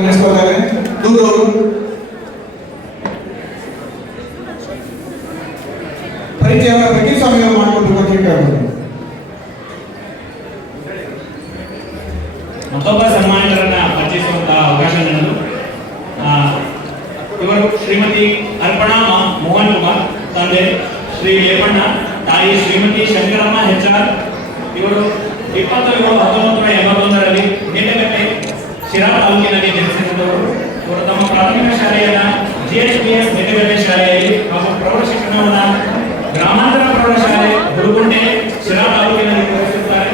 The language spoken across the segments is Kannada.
ನಡೆಸ್ಕೊಳ್ತಾರೆ. ದೂರವರು ಪರಿಚಯವರ ಬಗ್ಗೆ ಸ್ವಾಮಿಗಳು ಮಾಡಿಕೊಟ್ಟು ಕೇಳ್ತಾರೆ. ಮತ್ತೊಬ್ಬ ಸನ್ಮಾನಿತರನ್ನ ಪರಿಚಯಿಸುವಂತಹ ಅವಕಾಶ ನನ್ನದು. ಇವರು ಶ್ರೀಮತಿ ಅರ್ಪಣಾ ಮೋಹನ್ ಕುಮಾರ್, ತಂದೆ ಶ್ರೀ ಲೇಪಣ್ಣ, ತಾಯಿ ಶ್ರೀಮತಿ ಶಂಕರಮ್ಮ ಹೆಚ್ಆರ್. ಇವರು 27/1981ರಲ್ಲಿ ನೇಟಗಟ್ಟೆ ಶಿರಾ ತಾಲೂಕಿನಲ್ಲಿ ಜನಿಸಿದವರು. ಇವರು ತಮ್ಮ ಪ್ರಾಥಮಿಕ ಶಾಲೆಯನ್ನ GHPS ನೇಟಗಟ್ಟೆ ಶಾಲೆಯಲ್ಲಿ ಹಾಗೂ ಪ್ರೌಢ ಶಿಕ್ಷಣವನ್ನ ಗ್ರಾಮಾಂತರ ಪ್ರೌಢಶಾಲೆ ಹುಡುಗುಂಟೆ ಶಿರಾ ತಾಲೂಕಿನಲ್ಲಿ ಪೂರೈಸುತ್ತಾರೆ.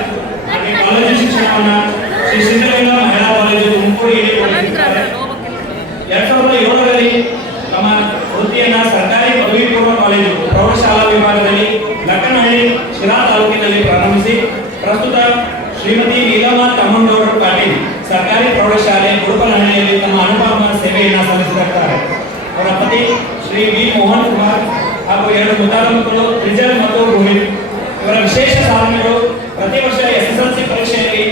ಹಾಗೆ ಕಾಲೇಜು ಶಿಕ್ಷಣವನ್ನ ಶ್ರೀ ಸಿದ್ದಲಿಂಗ ಮಹಿಳಾ ಕಾಲೇಜು ತುಮಕೂರಿಗೆ ಪೂರೈಸುತ್ತಾರೆ. 2007ರಲ್ಲಿ ತಮ್ಮ ವೃತ್ತಿಯನ್ನ ಸರ್ಕಾರಿ ಪದವಿ ಪೂರ್ವ ಕಾಲೇಜು ಪ್ರೌಢಶಾಲಾ ವಿಭಾಗದಲ್ಲಿ ಲಕ್ಕನಹಳ್ಳಿ ಶಿರಾ ತಾಲೂಕಿನಲ್ಲಿ ಪ್ರಾರಂಭಿಸಿ ಪ್ರಸ್ತುತ ಶ್ರೀಮತಿ ನೀಲಮ್ಮ ತಮ್ಮಂಗೌಡ ಪಾಟೀಲ್ ಸರ್ಕಾರಿ ಪ್ರೌಢಶಾಲೆ ಗುರುಪನಹಳ್ಳಿಯಲ್ಲಿ ತಮ್ಮ ಅನುಪಮ ಸೇವೆಯನ್ನು ಸಲ್ಲಿಸುತ್ತಾರೆ. ಅವರ ಪತಿ ಶ್ರೀ ವಿ ಮೋಹನ್ ಕುಮಾರ್ ಹಾಗೂ 2 ಮುದ್ದಾದ ಮಕ್ಕಳು ರಿಜಲ್ ಮತ್ತು ರೋಹಿತ್. ಇವರ ವಿಶೇಷ ಸಾಧನೆಗಳು ಪ್ರತಿ ವರ್ಷ SSLC ಪರೀಕ್ಷೆಯಲ್ಲಿ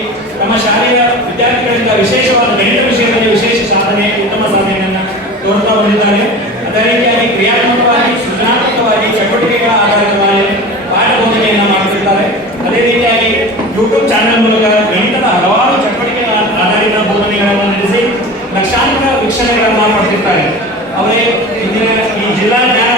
ತಮ್ಮ ಶಾಲೆಯ ವಿದ್ಯಾರ್ಥಿಗಳಿಂದ ವಿಶೇಷವಾದ ಗಣಿತ ವಿಷಯದಲ್ಲಿ ವಿಶೇಷ ಸಾಧನೆ, ಉತ್ತಮ ಸಾಧನೆಯನ್ನು ತೋರುತ್ತಾ ಬಂದಿದ್ದಾರೆ. ಅದೇ ರೀತಿಯಾಗಿ ಕ್ರಿಯಾತ್ಮಕವಾಗಿ ಸೃಜನಾತ್ಮಕವಾಗಿ ಚಟುವಟಿಕೆಗಳ ಆಧಾರಿತವಾಗಿ ಪಾಠ ಬೋಧನೆಯನ್ನು ಮಾಡುತ್ತಿದ್ದಾರೆ. ಅದೇ ರೀತಿಯಾಗಿ ಯೂಟ್ಯೂಬ್ ಚಾನೆಲ್ ಮೂಲಕ ಗಣಿತದ ಹಲವಾರು ಚಟುವಟಿಕೆಗಳ ಆಧಾರಿತ ಬೋಧನೆಗಳನ್ನು ನಡೆಸಿ ಲಕ್ಷಾಂತರ ವೀಕ್ಷಣೆಗಳನ್ನು ಪಡೆದಿದ್ದಾರೆ. ಅವರೇ ಈ ಜಿಲ್ಲಾ ಜ್ಞಾನ